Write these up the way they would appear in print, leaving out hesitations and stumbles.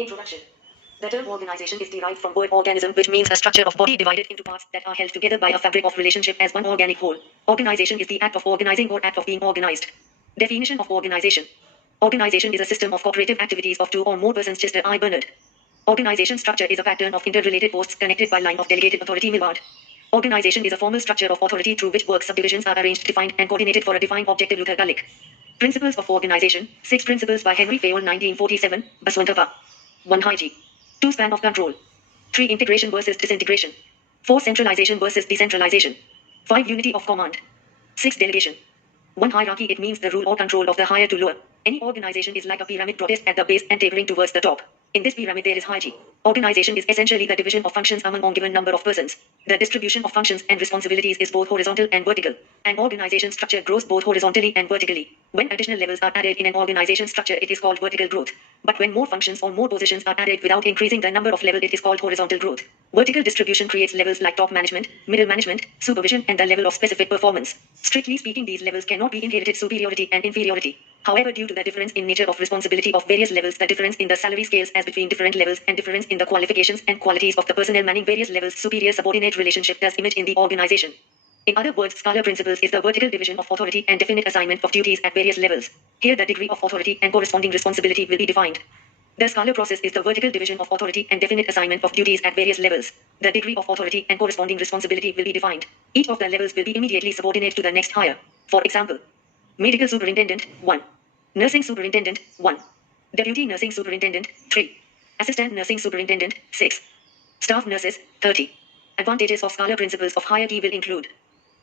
Introduction. The term organization is derived from word organism, which means a structure of body divided into parts that are held together by a fabric of relationship as one organic whole. Organization is the act of organizing or act of being organized. Definition of organization. Organization is a system of cooperative activities of two or more persons. Chester I. Bernard. Organization structure is a pattern of interrelated posts connected by line of delegated authority. Millard. Organization is a formal structure of authority through which work subdivisions are arranged, defined, and coordinated for a defined objective. Luther Gulick. Principles of Organization. 6 Principles by Henry Fayol, 1947. Baswantappa. 1. Hierarchy. 2. Span of control. 3. Integration versus disintegration. 4. Centralization versus decentralization. 5. Unity of command. 6. Delegation. 1. Hierarchy. It means the rule or control of the higher to lower. Any organization is like a pyramid protest at the base and tapering towards the top. In this pyramid there is hierarchy. Organization is essentially the division of functions among a given number of persons. The distribution of functions and responsibilities is both horizontal and vertical. An organization structure grows both horizontally and vertically. When additional levels are added in an organization structure, it is called vertical growth. But when more functions or more positions are added without increasing the number of levels, it is called horizontal growth. Vertical distribution creates levels like top management, middle management, supervision, and the level of specific performance. Strictly speaking, these levels cannot be inherited superiority and inferiority. However, due to the difference in nature of responsibility of various levels, the difference in the salary scales as between different levels, and difference in the qualifications and qualities of the personnel manning various levels, superior-subordinate relationship does emerge in the organization. In other words, Scalar principles is the vertical division of authority and definite assignment of duties at various levels. Here the degree of authority and corresponding responsibility will be defined. The Scalar process is the vertical division of authority and definite assignment of duties at various levels. The degree of authority and corresponding responsibility will be defined. Each of the levels will be immediately subordinate to the next higher. For example, medical superintendent, 1. Nursing superintendent, 1. Deputy nursing superintendent, 3. Assistant nursing superintendent, 6. Staff nurses, 30. Advantages of Scalar principles of hierarchy will include: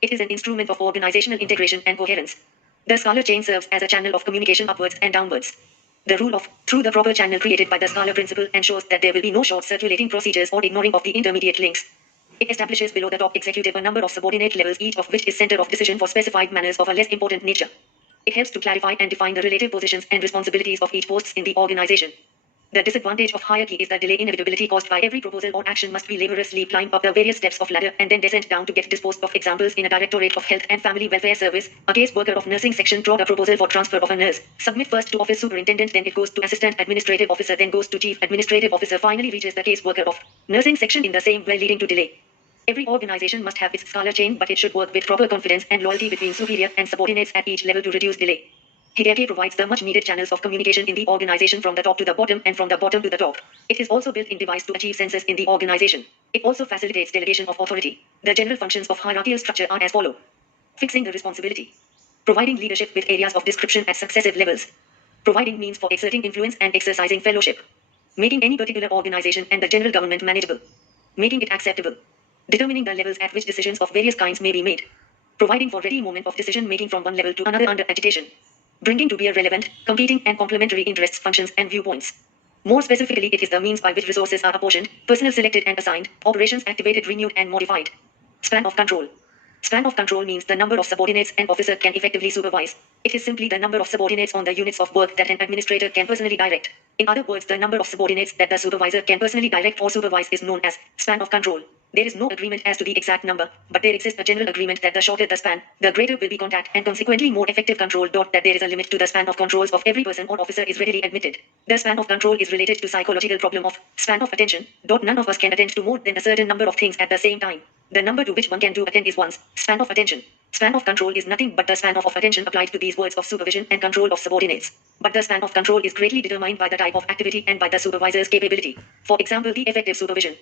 it is an instrument of organizational integration and coherence. The Scalar chain serves as a channel of communication upwards and downwards. The rule of through the proper channel created by the Scalar principle ensures that there will be no short circulating procedures or ignoring of the intermediate links. It establishes below the top executive a number of subordinate levels, each of which is center of decision for specified matters of a less important nature. It helps to clarify and define the relative positions and responsibilities of each posts in the organization. The disadvantage of hierarchy is the delay inevitability caused by every proposal or action must be laboriously climb up the various steps of ladder and then descend down to get disposed of. Examples: in a Directorate of Health and Family Welfare Service, a case worker of nursing section brought a proposal for transfer of a nurse. Submit first to office superintendent, then it goes to assistant administrative officer, then goes to chief administrative officer, finally reaches the case worker of nursing section in the same way, leading to delay. Every organization must have its Scalar chain, but it should work with proper confidence and loyalty between superior and subordinates at each level to reduce delay. Hierarchy provides the much needed channels of communication in the organization from the top to the bottom and from the bottom to the top. It is also built-in device to achieve census in the organization. It also facilitates delegation of authority. The general functions of hierarchical structure are as follow: fixing the responsibility, providing leadership with areas of description at successive levels, providing means for exerting influence and exercising fellowship, making any particular organization and the general government manageable, making it acceptable, determining the levels at which decisions of various kinds may be made, providing for ready moment of decision making from one level to another under agitation, bringing to bear relevant, competing and complementary interests, functions and viewpoints. More specifically, it is the means by which resources are apportioned, personnel selected and assigned, operations activated, renewed and modified. Span of control. Span of control means the number of subordinates an officer can effectively supervise. It is simply the number of subordinates on the units of work that an administrator can personally direct. In other words, the number of subordinates that the supervisor can personally direct or supervise is known as span of control. There is no agreement as to the exact number, but there exists a general agreement that the shorter the span, the greater will be contact and consequently more effective control. That there is a limit to the span of controls of every person or officer is readily admitted. The span of control is related to psychological problem of span of attention. None of us can attend to more than a certain number of things at the same time. The number to which one can do attend is one's span of attention. Span of control is nothing but the span of attention applied to these words of supervision and control of subordinates. But the span of control is greatly determined by the type of activity and by the supervisor's capability. For example, the effective supervision.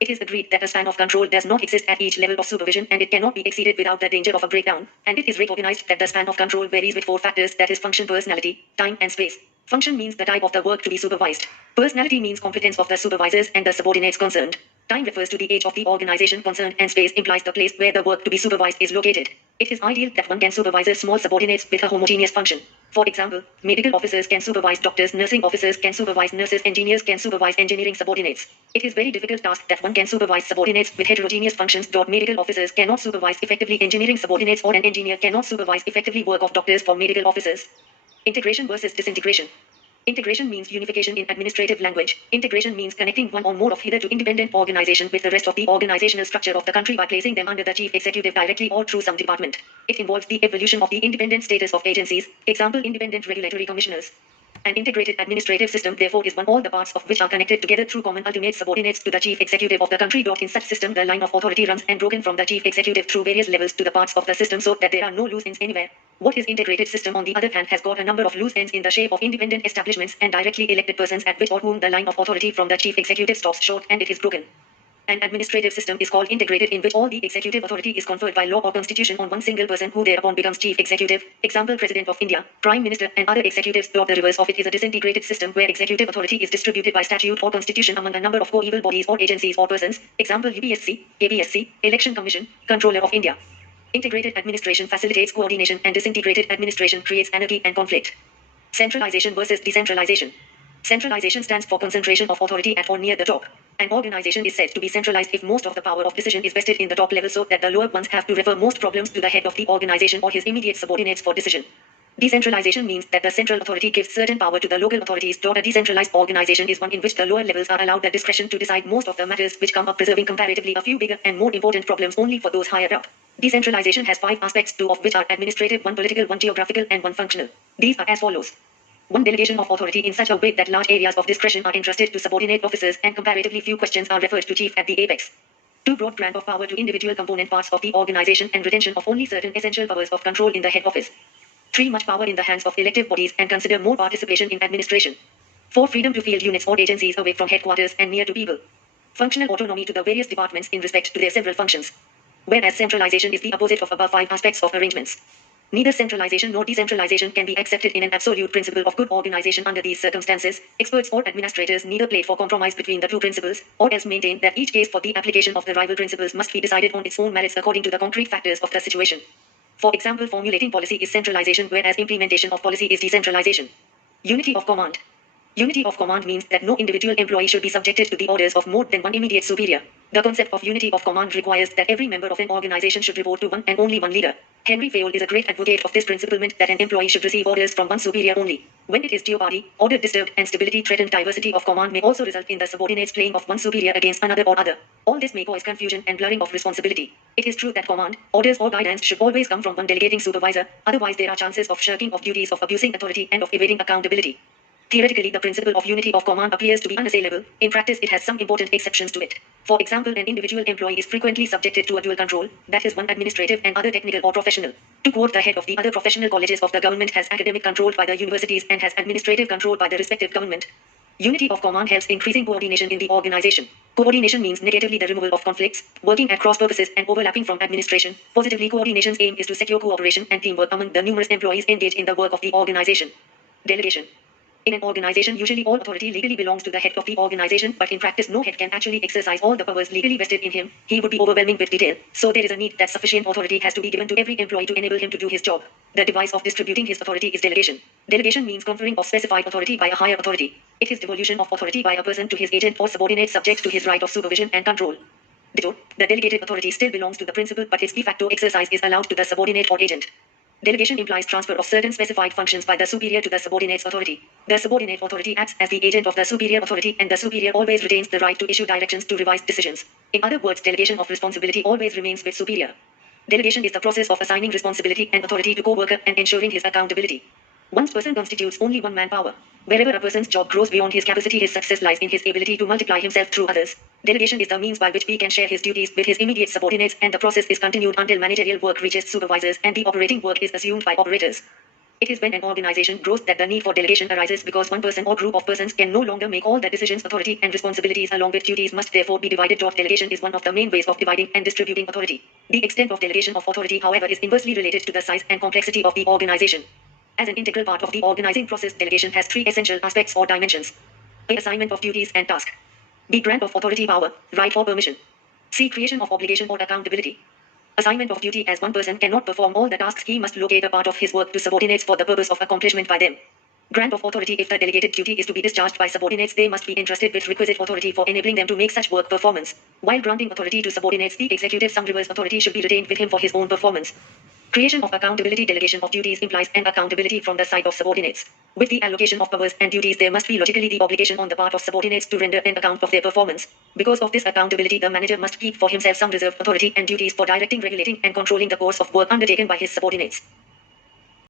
It is agreed that a span of control does not exist at each level of supervision and it cannot be exceeded without the danger of a breakdown. And it is recognized that the span of control varies with 4 factors, that is function, personality, time and space. Function means the type of the work to be supervised. Personality means competence of the supervisors and the subordinates concerned. Time refers to the age of the organization concerned and space implies the place where the work to be supervised is located. It is ideal that one can supervise small subordinates with a homogeneous function. For example, medical officers can supervise doctors, nursing officers can supervise nurses, engineers can supervise engineering subordinates. It is very difficult task that one can supervise subordinates with heterogeneous functions. Medical officers cannot supervise effectively engineering subordinates, or an engineer cannot supervise effectively work of doctors for medical officers. Integration versus disintegration. Integration means unification in administrative language. Integration means connecting one or more of hitherto independent organization with the rest of the organizational structure of the country by placing them under the chief executive directly or through some department. It involves the evolution of the independent status of agencies, example independent regulatory commissioners. An integrated administrative system, therefore, is one all the parts of which are connected together through common ultimate subordinates to the chief executive of the country. In such system, the line of authority runs unbroken from the chief executive through various levels to the parts of the system so that there are no loose ends anywhere. What is integrated system, on the other hand, has got a number of loose ends in the shape of independent establishments and directly elected persons at which or whom the line of authority from the chief executive stops short and it is broken. An administrative system is called integrated, in which all the executive authority is conferred by law or constitution on one single person who thereupon becomes chief executive. Example: President of India, Prime Minister and other executives. The reverse of it is a disintegrated system where executive authority is distributed by statute or constitution among a number of co-equal bodies or agencies or persons. Example: UPSC, APSC, Election Commission, Controller of India. Integrated administration facilitates coordination and disintegrated administration creates anarchy and conflict. Centralization versus decentralization. Centralization stands for concentration of authority at or near the top. An organization is said to be centralized if most of the power of decision is vested in the top level so that the lower ones have to refer most problems to the head of the organization or his immediate subordinates for decision. Decentralization means that the central authority gives certain power to the local authorities. A decentralized organization is one in which the lower levels are allowed the discretion to decide most of the matters which come up, preserving comparatively a few bigger and more important problems only for those higher up. Decentralization has 5 aspects, 2 of which are administrative, 1 political, 1 geographical and 1 functional. These are as follows. 1. Delegation of authority in such a way that large areas of discretion are entrusted to subordinate officers and comparatively few questions are referred to chief at the apex. 2. Broad grant of power to individual component parts of the organization and retention of only certain essential powers of control in the head office. 3. Much power in the hands of elective bodies and consider more participation in administration. 4. Freedom to field units or agencies away from headquarters and near to people. Functional autonomy to the various departments in respect to their several functions. Whereas centralization is the opposite of above 5 aspects of arrangements. Neither centralization nor decentralization can be accepted in an absolute principle of good organization under these circumstances. Experts or administrators neither plead for compromise between the two principles, or else maintain that each case for the application of the rival principles must be decided on its own merits according to the concrete factors of the situation. For example, formulating policy is centralization, whereas implementation of policy is decentralization. Unity of command. Unity of command means that no individual employee should be subjected to the orders of more than one immediate superior. The concept of unity of command requires that every member of an organization should report to one and only one leader. Henry Fayol is a great advocate of this principle, meant that an employee should receive orders from one superior only. When it is jeopardy, order disturbed and stability threatened, diversity of command may also result in the subordinates playing of one superior against another or other. All this may cause confusion and blurring of responsibility. It is true that command, orders or guidance should always come from one delegating supervisor, otherwise there are chances of shirking of duties, of abusing authority and of evading accountability. Theoretically, the principle of unity of command appears to be unassailable. In practice, it has some important exceptions to it. For example, an individual employee is frequently subjected to a dual control, that is, one administrative and other technical or professional. To quote, the head of the other professional colleges of the government has academic control by the universities and has administrative control by the respective government. Unity of command helps increasing coordination in the organization. Coordination means negatively the removal of conflicts, working at cross purposes and overlapping from administration. Positively, coordination's aim is to secure cooperation and teamwork among the numerous employees engaged in the work of the organization. Delegation. In an organization, usually all authority legally belongs to the head of the organization, but in practice no head can actually exercise all the powers legally vested in him. He would be overwhelming with detail. So there is a need that sufficient authority has to be given to every employee to enable him to do his job. The device of distributing his authority is delegation. Delegation means conferring of specified authority by a higher authority. It is devolution of authority by a person to his agent or subordinate subject to his right of supervision and control. Ditto, the delegated authority still belongs to the principal, but its de facto exercise is allowed to the subordinate or agent. Delegation implies transfer of certain specified functions by the superior to the subordinate's authority. The subordinate authority acts as the agent of the superior authority, and the superior always retains the right to issue directions to revise decisions. In other words, delegation of responsibility always remains with superior. Delegation is the process of assigning responsibility and authority to co-worker and ensuring his accountability. One person constitutes only one manpower. Wherever a person's job grows beyond his capacity, his success lies in his ability to multiply himself through others. Delegation is the means by which he can share his duties with his immediate subordinates, and the process is continued until managerial work reaches supervisors and the operating work is assumed by operators. It is when an organization grows that the need for delegation arises, because one person or group of persons can no longer make all the decisions. Authority and responsibilities along with duties must therefore be divided. Delegation is one of the main ways of dividing and distributing authority. The extent of delegation of authority, however, is inversely related to the size and complexity of the organization. As an integral part of the organizing process, delegation has 3 essential aspects or dimensions. A. Assignment of duties and task. B. Grant of authority, power, right or permission. C. Creation of obligation or accountability. Assignment of duty. As one person cannot perform all the tasks, he must locate a part of his work to subordinates for the purpose of accomplishment by them. Grant of authority. If the delegated duty is to be discharged by subordinates, they must be entrusted with requisite authority for enabling them to make such work performance. While granting authority to subordinates, the executive some reverse authority should be retained with him for his own performance. Creation of accountability. Delegation of duties implies an accountability from the side of subordinates. With the allocation of powers and duties, there must be logically the obligation on the part of subordinates to render an account of their performance. Because of this accountability, the manager must keep for himself some reserved authority and duties for directing, regulating, and controlling the course of work undertaken by his subordinates.